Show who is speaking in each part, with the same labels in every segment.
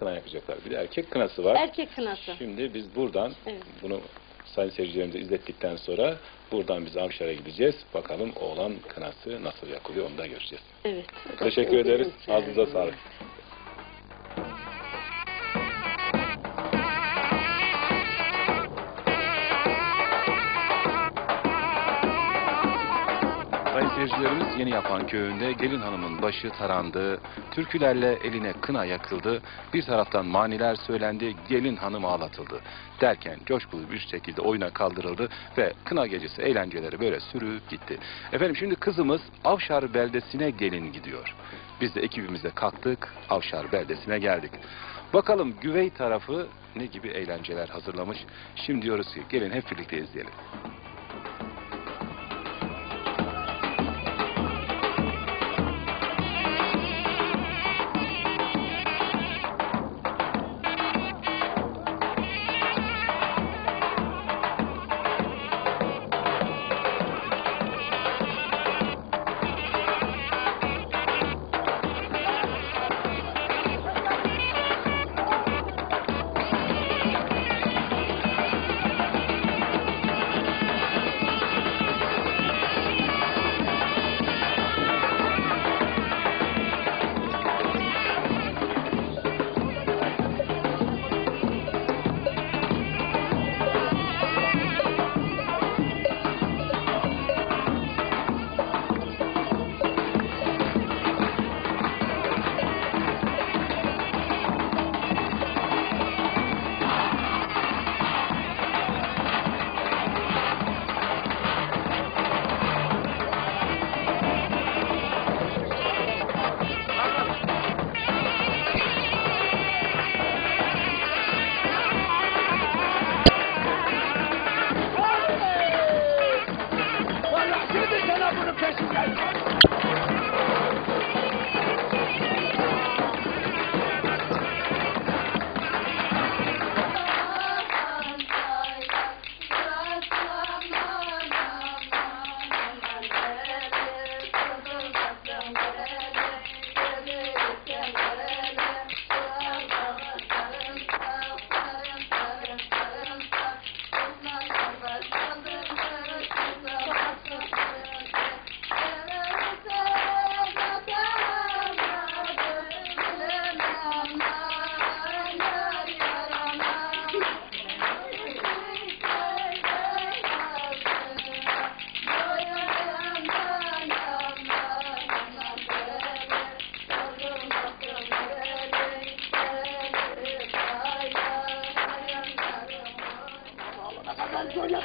Speaker 1: kına yakacaklar. Bir de erkek kınası var.
Speaker 2: Erkek kınası.
Speaker 1: Şimdi biz buradan
Speaker 2: Evet.
Speaker 1: bunu sayın seyircilerimize izlettikten sonra buradan biz Avşar'a gideceğiz. Bakalım oğlan kınası nasıl yakılıyor onu da göreceğiz.
Speaker 2: Evet.
Speaker 1: Teşekkür ederiz. Ağzınıza sağlık. Yeni Yapan köyünde gelin hanımın başı tarandı, türkülerle eline kına yakıldı, bir taraftan maniler söylendi, gelin hanım ağlatıldı. Derken coşkulu bir şekilde oyuna kaldırıldı ve kına gecesi eğlenceleri böyle sürüp gitti. Efendim şimdi kızımız Avşar beldesine gelin gidiyor. Biz de ekibimizle kalktık, Avşar beldesine geldik. Bakalım güvey tarafı ne gibi eğlenceler hazırlamış. Şimdi diyoruz ki gelin hep birlikte izleyelim.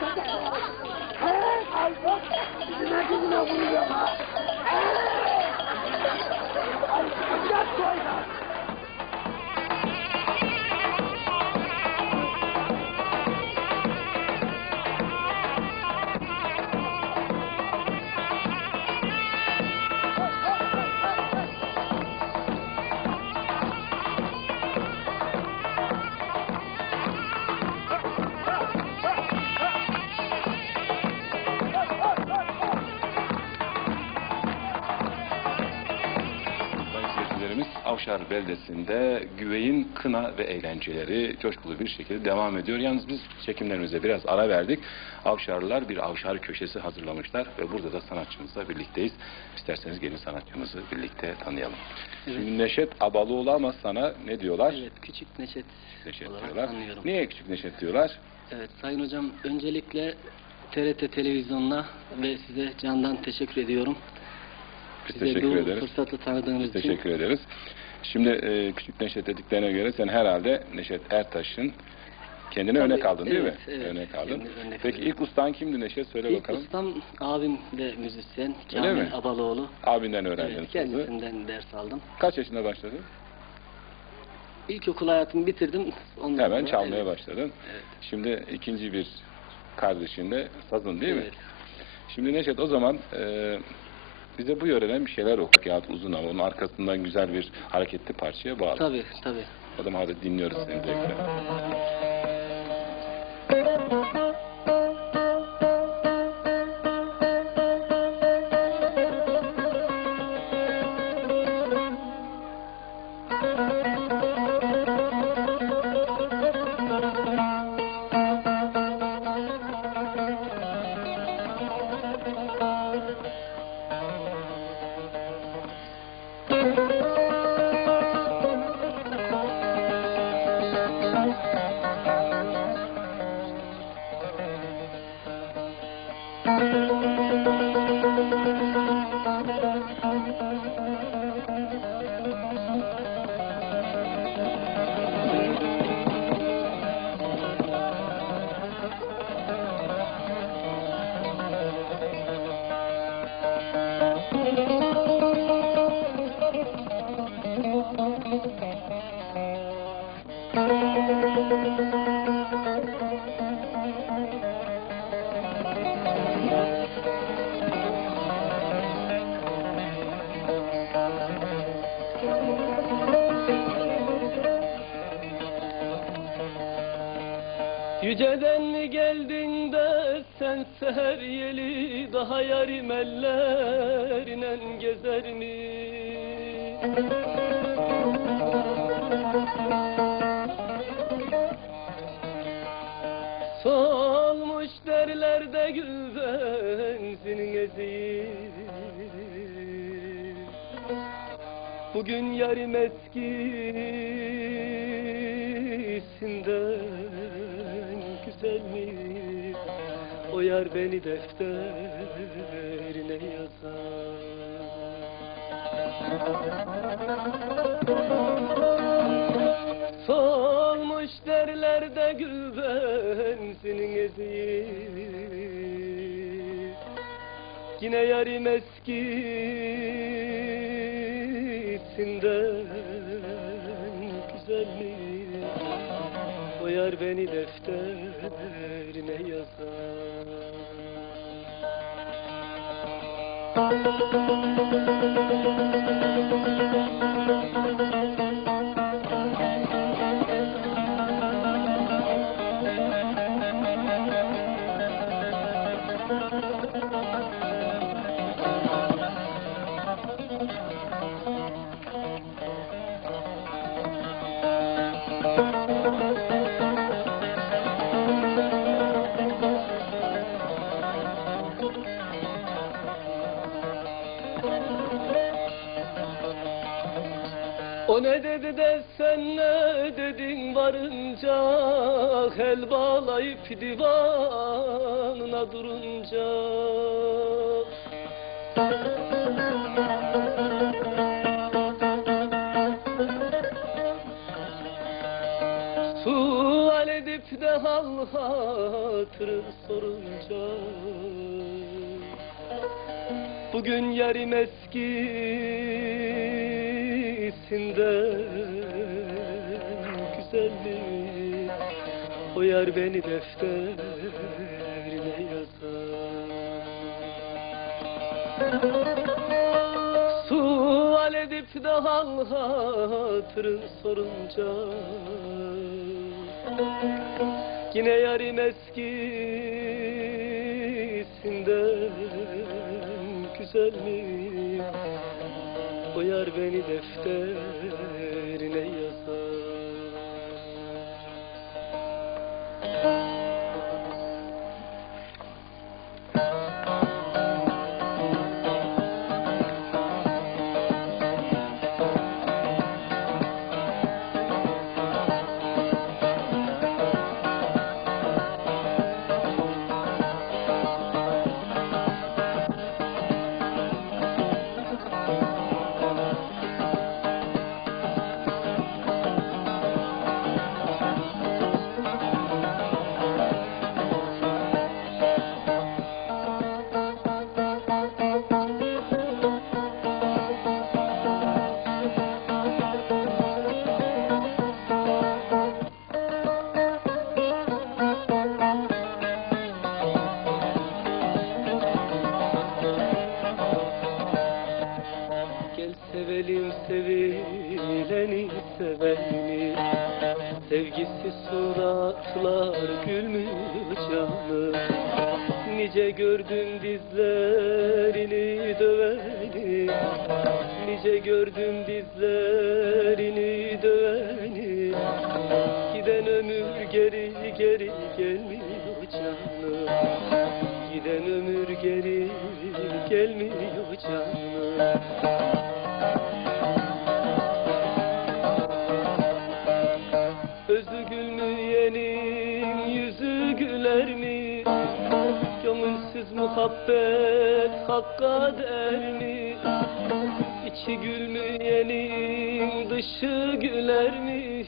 Speaker 1: Sayın Avşar beldesinde güveyin kına ve eğlenceleri coşkulu bir şekilde devam ediyor. Yalnız biz çekimlerimize biraz ara verdik. Avşarlılar bir avşar köşesi hazırlamışlar ve burada da sanatçımızla birlikteyiz. İsterseniz gelin sanatçımızı birlikte tanıyalım. Şimdi Neşet Abalıoğlu ama sana ne diyorlar?
Speaker 3: Evet, küçük Neşet
Speaker 1: Neşet
Speaker 3: olarak
Speaker 1: diyorlar.
Speaker 3: tanıyorum.
Speaker 1: Niye küçük Neşet diyorlar?
Speaker 3: Evet, Sayın Hocam öncelikle TRT Televizyon'una ve size candan teşekkür ediyorum.
Speaker 1: Biz
Speaker 3: Size
Speaker 1: teşekkür
Speaker 3: bu
Speaker 1: ederiz.
Speaker 3: fırsatı tanıdığınız
Speaker 1: Biz
Speaker 3: için.
Speaker 1: teşekkür ederiz. Şimdi e, küçük Neşet dediklerine göre sen herhalde Neşet Ertaş'ın kendine
Speaker 3: Tabii,
Speaker 1: örnek aldın değil mi?
Speaker 3: evet,
Speaker 1: örnek aldın.
Speaker 3: örnek
Speaker 1: Peki ilk ustan kimdi Neşet? Söyle
Speaker 3: İlk
Speaker 1: bakalım.
Speaker 3: ustam abim de müzisyen, Kamil
Speaker 1: mi?
Speaker 3: Abaloğlu.
Speaker 1: Abinden öğrendin
Speaker 3: Evet,
Speaker 1: sözü.
Speaker 3: kendisinden ders aldım.
Speaker 1: Kaç yaşında başladın?
Speaker 3: İlkokul hayatımı bitirdim. Ondan
Speaker 1: Hemen
Speaker 3: sonra-
Speaker 1: çalmaya
Speaker 3: evet,
Speaker 1: başladın.
Speaker 3: Evet.
Speaker 1: Şimdi ikinci bir kardeşin de sazın değil mi?
Speaker 3: evet.
Speaker 1: Şimdi Neşet o zaman e, bize bu yöreden bir şeyler oku. Ya uzun ama onun arkasından güzel bir hareketli parçaya bağlı.
Speaker 3: Tabii, tabii.
Speaker 1: O zaman hadi dinliyoruz seni tekrar.
Speaker 3: Thank you. Daha yarim ellerine gezer mi? Solmuş derlerde gül benzinin eziği Bugün yarım eskisinden güzel mi? O yar beni defterine Solmuş derlerde gül benzinin eziği Yine yarim eskisinden O varınca El bağlayıp divanına durunca. Sual edip de hal hatırı sorunca. Bugün yarım eskisinden yar beni defterine yazar Sual edip de hal hatırı sorunca Yine yarım eskisinden güzel mi? O yar beni defterine sevileni seveni Sevgisi suratlar gülmüş canı Nice gördüm dizlerini döveni. Nice gördüm dizlerini hakka der mi? İçi gülmeyenin dışı güler mi?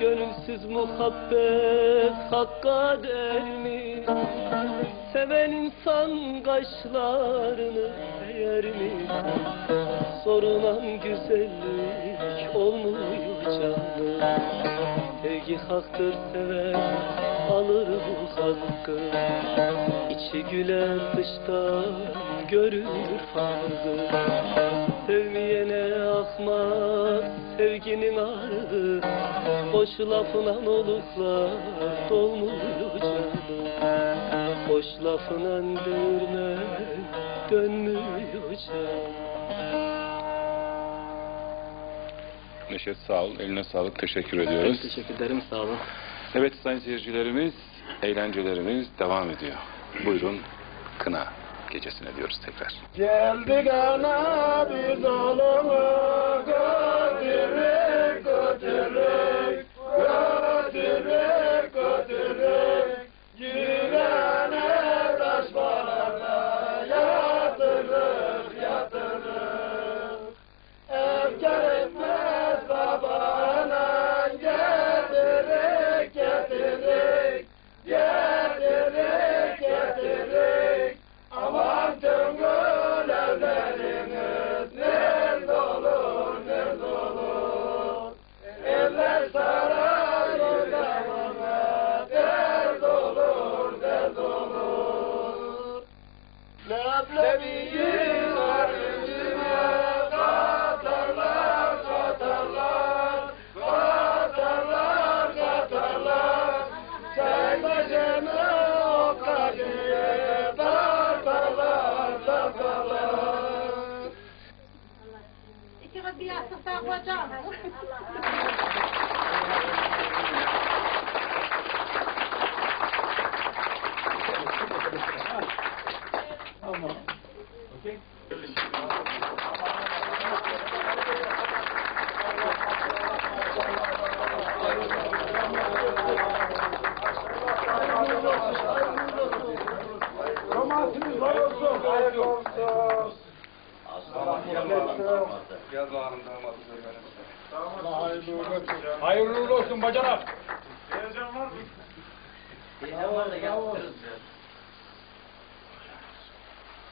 Speaker 3: Gönülsüz muhabbet hakka der mi? Seven insan kaşlarını eğer mi? Sorulan güzellik olmuyor canım Sevgi haktır sever alır bu hakkı. İçi gülen dıştan görür farkı. Sevmeyene ahmak sevginin ardı. O Hoş lafına oluklar dolmuyor canım Hoş lafına dürme dönmüyor canım
Speaker 1: Neşet sağ ol. Eline sağlık. Teşekkür ediyoruz.
Speaker 3: Teşekkür ederim sağ olun.
Speaker 1: Evet sayın seyircilerimiz, eğlencelerimiz devam ediyor. Buyurun kına gecesine diyoruz tekrar.
Speaker 4: Geldik ana biz oğlumu götürük götürük Leblebiyi var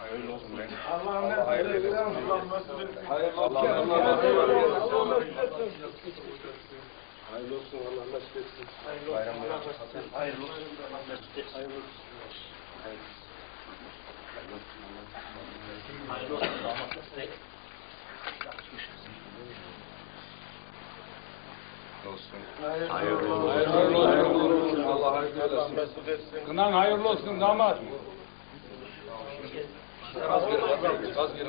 Speaker 4: Allah'ın ne hayırlı etsin. Hayırlı olsun. Allah mesut etsin. Hayırlı olsun mesut etsin. Hayırlı olsun. Hayırlı olsun. Allah mesut etsin. Hayırlı olsun. Hayırlı olsun. Allah hayırlı olsun. Kınan hayırlı olsun damat. Az geri.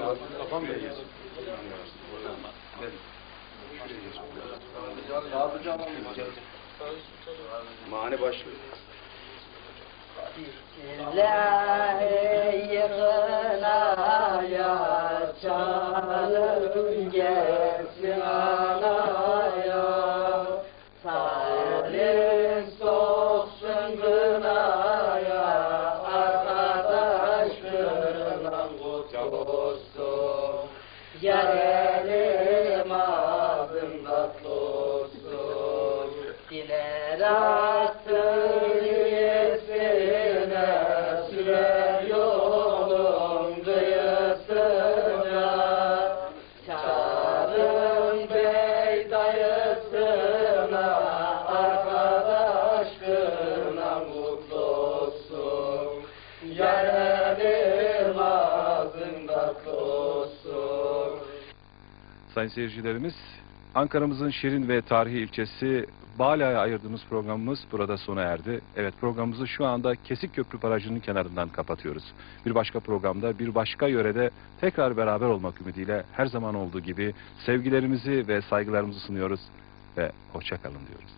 Speaker 4: Mani başlıyor.
Speaker 1: Sayın seyircilerimiz, Ankara'mızın şirin ve tarihi ilçesi Bala'ya ayırdığımız programımız burada sona erdi. Evet programımızı şu anda Kesik Köprü Barajı'nın kenarından kapatıyoruz. Bir başka programda, bir başka yörede tekrar beraber olmak ümidiyle her zaman olduğu gibi sevgilerimizi ve saygılarımızı sunuyoruz ve hoşça kalın diyoruz.